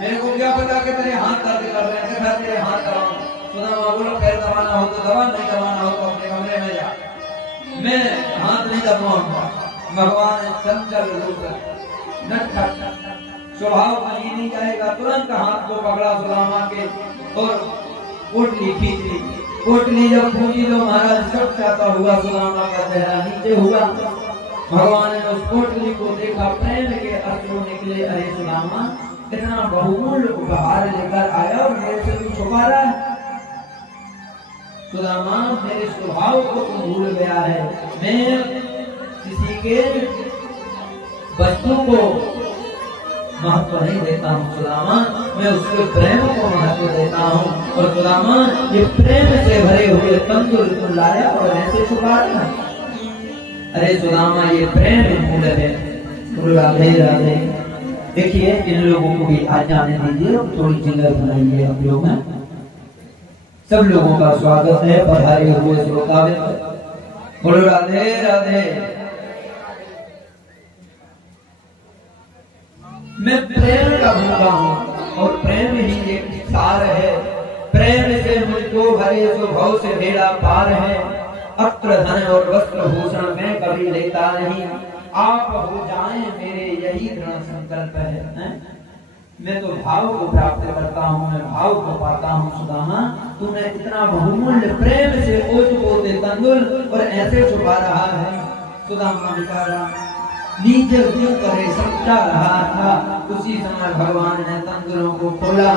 मेरे को क्या पता कि तेरे हाथ दर्द कर रहे हैं, मैं तेरे हाथ दबाऊं। सुदामा बोला, पैर दबाना हो तो दबा, नहीं दबाना हो तो अपने कमरे में जा, मैं हाथ नहीं दबाऊंगा। भगवान चंचल रूप नटखट स्वभाव कहीं नहीं जाएगा, तुरंत हाथ को पकड़ा सुदामा के और पोटली खींच ली। पोटली जब खींची तो महाराज सब चाहता हुआ सुदामा का चेहरा नीचे हुआ। भगवान ने उस पोटली को देखा, प्रेम के अश्रु निकले। अरे सुदामा, इतना बहुमूल्य उपहार लेकर आया और मेरे से तू छुपा रहा है। सुदामा, मेरे स्वभाव को तू भूल गया है। मैं किसी के वस्तु को महत्व नहीं देता हूँ सुदामा, मैं उसके प्रेम को महत्व देता हूँ। और सुदामा, ये प्रेम से भरे हुए तंदुर तुम लाया और ऐसे छुपा रहा है। अरे सुदामा, ये प्रेम मूल है। राधे राधे। देखिए, इन लोगों को भी आज जाने दीजिए, थोड़ी जिंगर बनाइए आप लोग हैं। सब लोगों का स्वागत है, पधारे हुए श्रोताविंद। बोलो राधे राधे। मैं प्रेम का भूखा हूँ और प्रेम ही एक सार है। प्रेम से मुझको भरे स्वभाव से बेड़ा पार है। अत्र धन और वस्त्र भूषण मैं कभी लेता नहीं, आप हो जाएं मेरे यही दृढ़ संकल्प है। मैं तो भाव को प्राप्त करता हूँ, मैं भाव को पाता हूँ। सुदामा, तूने इतना बहुमूल्य प्रेम से ओत पोते तंदुल और ऐसे छुपा रहा है। सुदामा बेचारा नीचे क्यों करे समझा रहा था। उसी समय भगवान ने तंदुलों को खोला।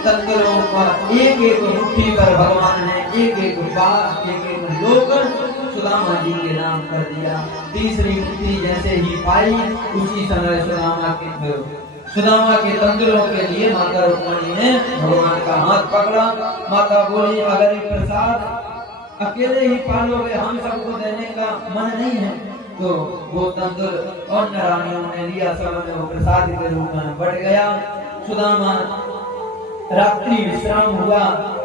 तंदुलों का एक एक मुट्ठी पर भगवान ने एक एक बार एक एक लोक सुदामा जी के नाम कर दिया। तीसरी मुट्ठी जैसे ही पाई, उसी समय सुदामा के तंदुलों के लिए माता रुक्मणी ने भगवान का हाथ पकड़ा। माता बोली, अगर ये प्रसाद अकेले ही पालोगे, हम सबको देने का मन नहीं है। तो वो तंदुर और नारायणियों ने लिया, सब में वो प्रसाद के रूप में बढ़ गया। सुदामा रात्रि विश्राम हुआ,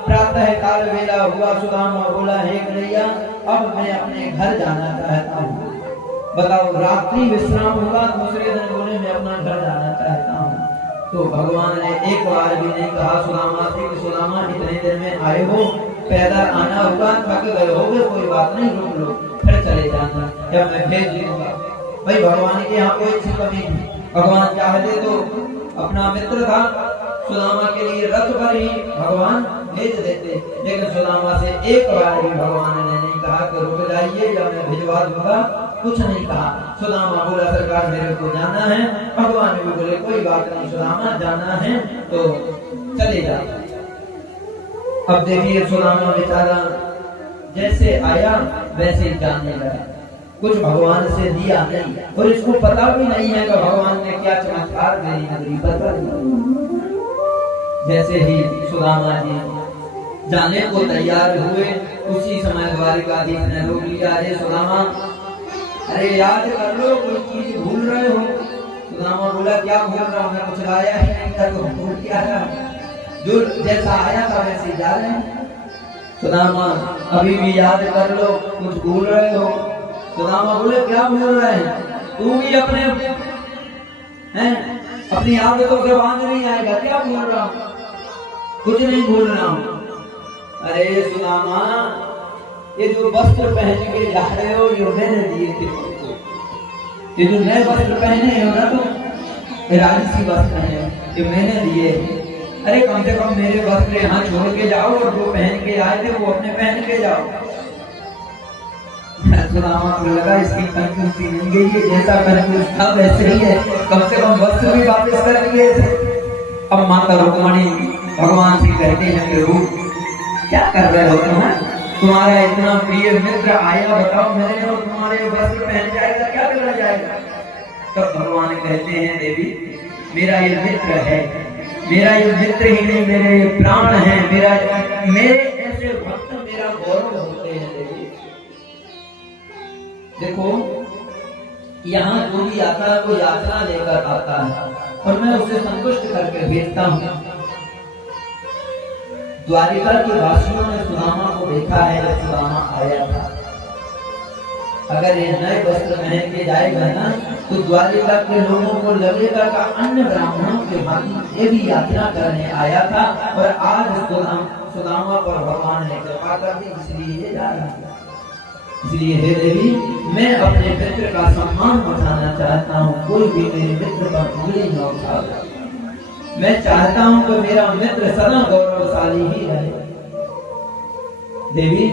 प्रातः काल वेला हुआ। सुदामा बोला, हे कन्हैया, अब मैं अपने घर जाना चाहता हूँ। बताओ, रात्रि विश्राम हुआ, दूसरे दिन बोले मैं अपना घर जाना चाहता हूँ। तो भगवान ने एक बार भी नहीं कहा सुदामा से कि सुदामा, इतने दिन में आए हो, पैदल आना हुआ, थक गए होगे, कोई बात नहीं, रुक लो, फिर चले जाना या मैं भेज दूंगा। भाई भगवान के यहाँ कोई सी कमी थी। भगवान चाहते तो अपना मित्र था, सुदामा के लिए रथ पर ही भगवान भेज देते, लेकिन सुदामा से एक बार भी भगवान ने नहीं कहा कि रुक जाइए या मैं भिजवा दूंगा, कुछ नहीं कहा। सुदामा बोला, सरकार मेरे को जाना है। भगवान भी बोले, कोई बात नहीं सुदामा, जाना है तो चले जाओ। अब देखिए, सुदामा बेचारा जैसे आया वैसे जाने लगा, कुछ भगवान से दिया नहीं, और इसको पता भी नहीं है कि भगवान ने क्या चमत्कार मेरी नगरी पर कर दिया। जैसे ही सुदामा जी जाने को तैयार हुए, उसी समय द्वारिकाधीश ने रोक लिया। अरे सुदामा, अरे याद कर लो, कोई चीज भूल रहे हो। सुदामा बोला, क्या भूल रहा हूँ, मैं कुछ लाया ही नहीं था, तो भूल क्या रहा, जो जैसा आया था वैसे जा रहे हैं। सुदामा, अभी भी याद कर लो, कुछ भूल रहे हो। सुदामा बोले, क्या भूल रहे हैं, तू भी अपनी आदतों से बांध नहीं आएगा, क्या भूल रहा हूँ, कुछ नहीं भूल रहा हूँ। अरे सुदामा, ये जो वस्त्र पहन के जा रहे हो, ये मैंने दिए थे तुमको। ये जो नए वस्त्र पहने हो ना तुम, राजसी वस्त्र है, ये मैंने दिए। अरे कम से कम मेरे वस्त्र यहाँ छोड़ के जाओ, और जो पहन के आए थे वो अपने पहन के जाओ। सुदामा को लगा इसकी कंजूसी नहीं गई है, जैसा कंजूस था वैसे ही है, कम से कम वस्त्र भी वापस कर दिए थे। अब माता रुक्मणी भगवान से कहते हैं कि रूप क्या कर रहे हो तुम, तुम्हारा इतना प्रिय मित्र आया, बताओ मेरे और तुम्हारे वस्त्र पहन जाएगा, क्या करना जाएगा। तब भगवान कहते हैं, देवी मेरा ये मित्र है, मेरा ये मित्र ही नहीं, मेरे ये प्राण है, मेरे ऐसे भक्त मेरा गौरव होते हैं। देवी देखो, यहाँ जो भी आता है वो यात्रा लेकर आता है, और मैं उसे संतुष्ट करके भेजता हूँ। द्वारिका के वासियों ने सुदामा को देखा है, जब सुदामा आया था अगर ये नए वस्त्र पहन के जाएगा ना तो द्वारिका के लोगों को लगेगा कि अन्य ब्राह्मणों के भांति ये भी यात्रा करने आया था और आज सुदामा पर भगवान ने कृपा कर दी, इसलिए ये जा रहा है। इसलिए हे देवी, मैं अपने मित्र का सम्मान उठाना चाहता हूँ, कोई भी मेरे मित्र पर उंगली न उठाए। मैं चाहता हूँ कि मेरा मित्र सदा गौरवशाली ही रहे। देवी,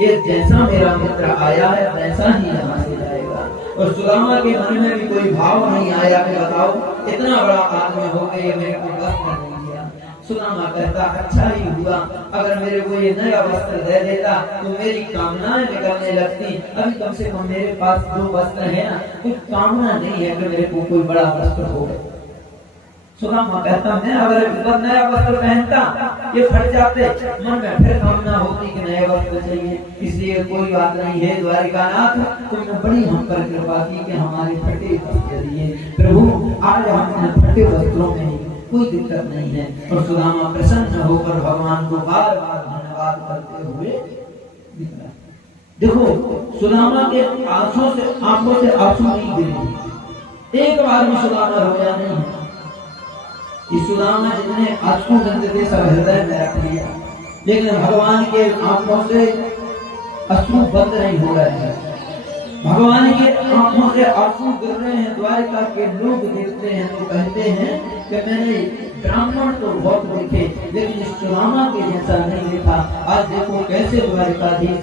ये जैसा मेरा मित्र आया है वैसा ही यहाँ से जाएगा। और सुदामा के मन में भी कोई भाव नहीं आया कि बताओ इतना बड़ा आदमी हो गए मेरे को वस्त्र नहीं दिया। सुदामा कहता अच्छा ही हुआ, अगर मेरे को ये नया वस्त्र दे देता तो मेरी कामनाएं निकलने लगती। अभी कम से कम मेरे पास जो वस्त्र है ना, कुछ कामना नहीं है कि मेरे को कोई बड़ा वस्त्र हो। सुदामा कहता मैं अगर नया वस्त्र पहनता ये फट जाते, मन में फिर कामना होती कि नया वस्त्र चाहिए। इसलिए कोई बात नहीं है द्वारिकानाथ, तुमने बड़ी हम पर कृपा की कि हमारे फटे वस्त्र दिए। प्रभु आज हम फटे वस्त्रों में कोई दिक्कत नहीं है। और सुदामा प्रसन्न होकर भगवान को बार बार धन्यवाद करते हुए दिख रहा। देखो सुदामा के आंखों से आंसू नहीं गिरे, एक बार भी सुदामा रोया नहीं है। इस सुदामा जितने आंसू गिरते थे सब हृदय में रख लिया, लेकिन भगवान के आंखों से अश्रु बंद नहीं हो रहे हैं। भगवान के आंखों से आंसू गिर रहे हैं। द्वारिका के लोग देखते हैं तो कहते हैं कि मैंने ब्राह्मण तो बहुत देखे लेकिन इस सुदामा के जैसा नहीं देखा। आज देखो कैसे द्वारिकाधीश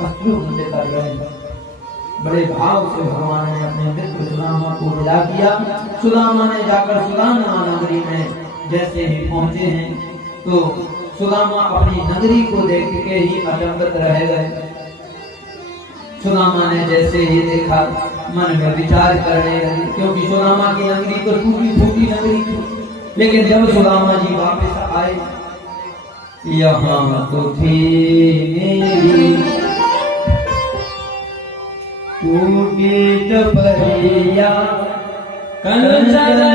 अश्रु बंद कर रहे हैं। बड़े भाव से भगवान ने अपने मित्र सुदामा को विदा किया। सुदामा ने जाकर सुदामा नगरी में जैसे ही पहुंचे हैं तो सुदामा अपनी नगरी को देख के ही अचंभित रह गए। सुदामा ने जैसे ही देखा मन में विचार करने लगे, क्योंकि सुदामा की नगरी तो टूटी फूटी नगरी थी। लेकिन जब सुदामा जी वापस आए, यहाँ तो थी मेरी टूटी टपरिया कंचन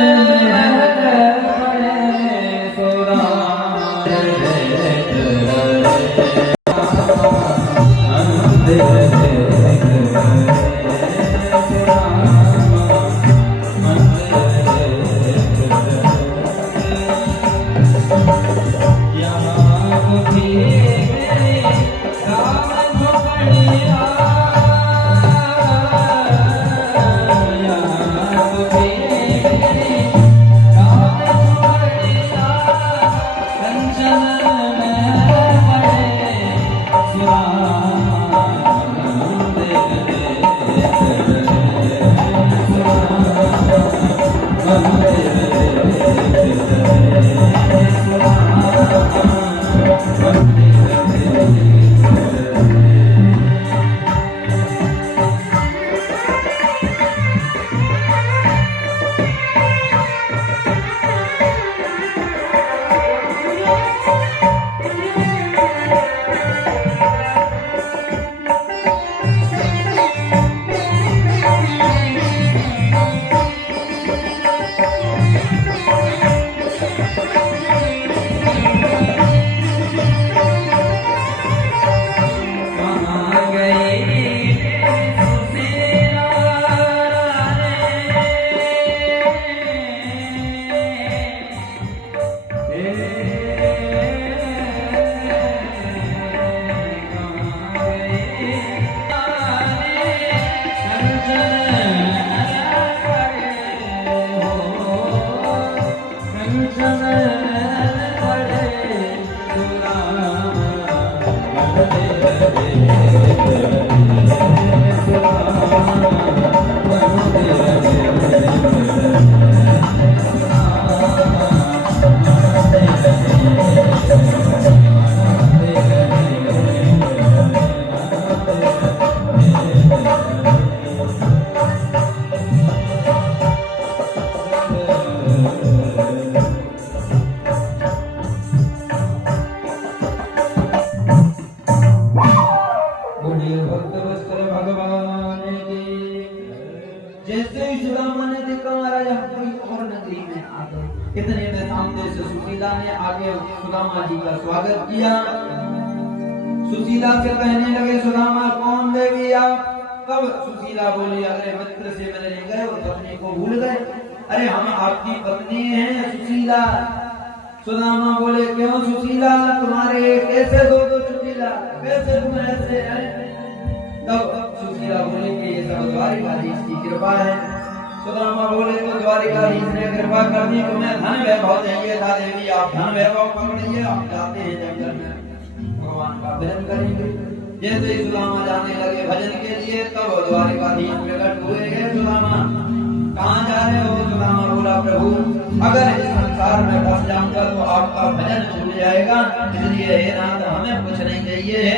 इतने में सामने से सुशीला ने आगे सुदामा जी का स्वागत किया। सुशीला से कहने लगे सुदामा कौन देवी आप? तब सुशीला बोली, अरे मित्र से मिलने गए और पत्नी को भूल गए। अरे हम आपकी पत्नी हैं सुशीला। सुदामा बोले, क्यों सुशीला, तुम्हारे कैसे दो सुशीला, कैसे तुम ऐसे हैं? तब सुशीला बोले कि ये सब द्वारिकाधीश की कृपा है। सुदामा बोले, तो द्वारिकाधीश ने कृपा कर दी, तुम्हें धन वैभव चाहिए था देवी, आप धन वैभव पकड़िए, आप जाते हैं जंगल में भगवान का भजन करेंगे। जैसे ही सुदामा जाने लगे भजन के लिए, तब द्वारिकाधीश प्रकट हुए। सुदामा कहाँ जा रहे हो? सुदामा बोला, प्रभु अगर इस संसार में फंस जाऊंगा तो आपका भजन छूट जाएगा, इसलिए हे नाथ हमें कुछ नहीं चाहिए है,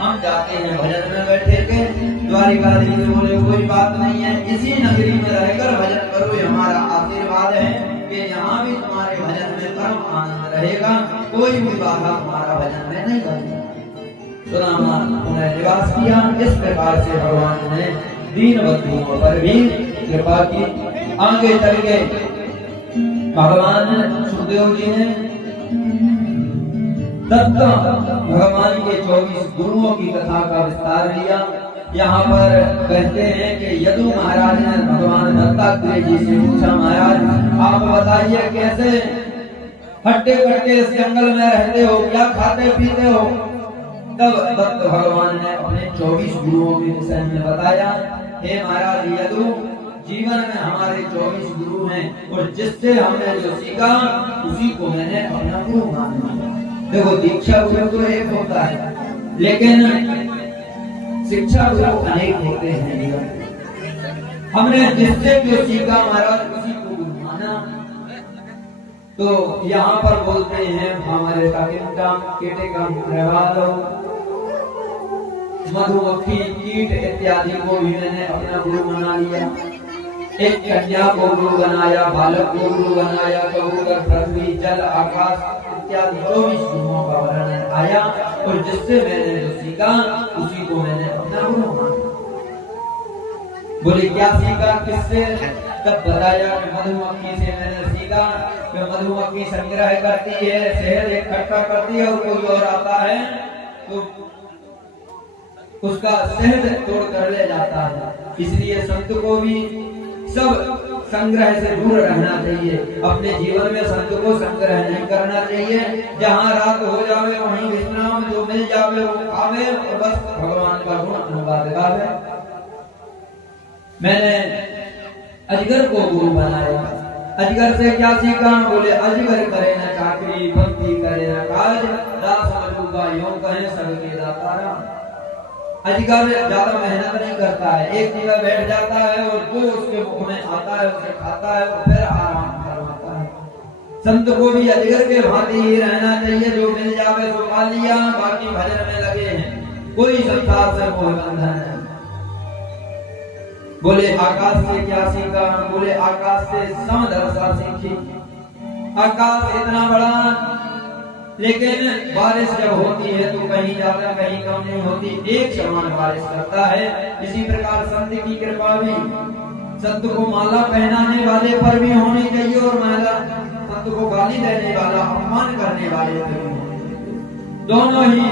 हम जाते हैं भजन में बैठे के। द्वारिकाधीश बोले, कोई बात नहीं है, इसी नगरी में रहकर भजन करो, ये हमारा आशीर्वाद है कि यहाँ भी तुम्हारे भजन में परम आनंद रहेगा, कोई भी बाधा तुम्हारा भजन में नहीं बनेगी। सुदामा उन्हें निवास किया। इस प्रकार से भगवान ने दीन बंधुओं पर भी कृपा की। आगे चल के भगवान सुखदेव जी ने दत्त भगवान के 24 गुरुओं की कथा का विस्तार लिया। यहाँ पर कहते हैं कि यदु महाराज ने भगवान दत्तात्रेय जी से पूछा, महाराज आप बताइए कैसे हट्टे कट्टे इस जंगल में रहते हो, क्या खाते पीते हो? तब दत्त भगवान ने अपने 24 गुरुओं के विषय में बताया। हे महाराज यदु, जीवन में हमारे 24 गुरु हैं और जिससे हमने जो सीखा उसी को मैंने अपना गुरु माना। देखो दीक्षा गुरु तो एक होता है, लेकिन शिक्षा गुरु अनेक होते हैं जीवन। हमने जिससे जो सीखा महाराज उसी को गुरु माना। तो यहाँ पर बोलते हैं हमारे केटे का रहवालो, मधुमक्खी, कीट इत्यादि को भी मैंने अपना गुरु बना लिया। एक कन्या को गुरु बनाया, बालक को गुरु बनाया, कबूतर, पृथ्वी, जल, आकाश इत्यादि 24 गुरुओं का वर्णन आया और जिससे मैंने जो सीखा उसी को मैंने अपना गुरु माना। बोले क्या सीखा, किससे? तब बताया कि मधुमक्खी से मैंने सीखा कि मधुमक्खी संग्रह करती है, शहद इकट्ठा करती है और कोई और आता है तो उसका शहद तोड़ कर ले जाता है। इसलिए संत को भी सब संग्रह से दूर रहना चाहिए। अपने जीवन में संत को संग्रह नहीं करना चाहिए। जहाँ रात हो जावे वहीं विश्राम, जो मिल जावे वो खावे और बस भगवान का गुण अनुवाद गावे। मैंने अजगर को गुरु बनाया। अजगर से क्या सीखा? बोले अजगर करे न चाकरी, भक्ति करे न काज, दास मलूका यूं कहे सबके दातारा। अजगर ज्यादा मेहनत नहीं करता है, एक जगह बैठ जाता है और जो उसके मुख में आता है उसे खाता है और फिर आराम करवाता है। संत को भी अजगर के भांति ही रहना चाहिए, जो मिल जावे तो खा लिया, बाकी भजन में लगे हैं, कोई संसार से कोई बंधन नहीं। बोले आकाश से क्या सीखा? बोले आकाश से समदर्शा सीखी। आकाश इतना बड़ा, लेकिन बारिश जब होती है तो कहीं ज्यादा कहीं कम नहीं होती, एक समान बारिश करता है। इसी प्रकार संत की कृपा भी संत को माला पहनाने वाले पर भी होनी चाहिए और माला संत को गाली देने वाला, अपमान करने वाले पर भी होनी चाहिए। दोनों ही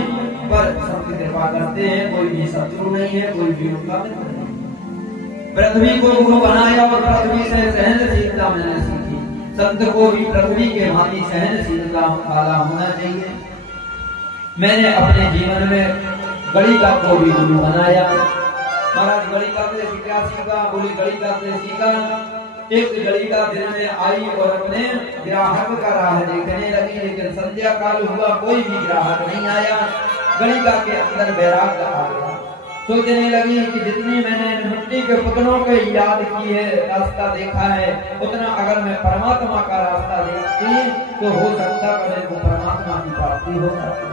पर संत कृपा करते हैं, कोई भी शत्रु नहीं है, कोई भी उनका मित्र नहीं। पृथ्वी को गुरु बनाया और पृथ्वी से सहनशीलता मैंने सीखी। संत को भी पृथ्वी के भांति सहनशीलता वाला होना चाहिए। मैंने अपने जीवन में गणिका को भी गुरु बनाया। महाराज गणिका से क्या सीखा? बोली गणिका से सीखा, एक गणिका दिन में आई और अपने ग्राहक का राह देखने लगी, लेकिन संध्या काल हुआ, कोई भी ग्राहक नहीं आया। गणिका के अंदर वैराग्य आ गया। सोचने लगी कि जितनी मैंने मिट्टी के पुतलों को याद की है, रास्ता देखा है, उतना अगर मैं परमात्मा का रास्ता देखती तो हो सकता है वो परमात्मा की प्राप्ति हो जाती।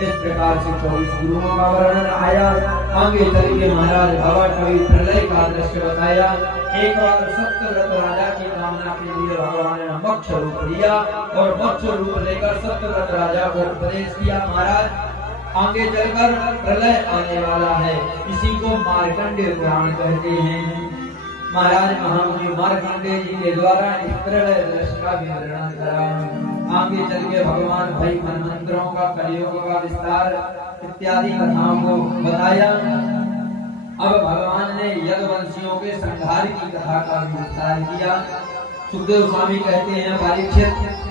इस प्रकार से 24 गुरुओं का वर्णन आया। आगे चल के महाराज बाबा कवि प्रलय का दृश्य बताया। एक बार सत्यव्रत राजा की कामना के लिए भगवान ने मोक्ष रूप लिया और मोक्ष रूप लेकर सत्यव्रत राजा को उपदेश किया, महाराज आगे चलकर प्रलय आने वाला है, इसी को मार्कंडेय पुराण कहते हैं। महाराज महामुनि मार्कंडेय जी के द्वारा इस प्रलय दृश्य का विवरण करा। आगे चल के भगवान भाई मनमंत्रों का, कलियुग का विस्तार इत्यादि कथाओं को बताया। अब भगवान ने यदुवंशियों के संहार की कथा का विस्तार किया। सुखदेव स्वामी कहते हैं, परीक्षित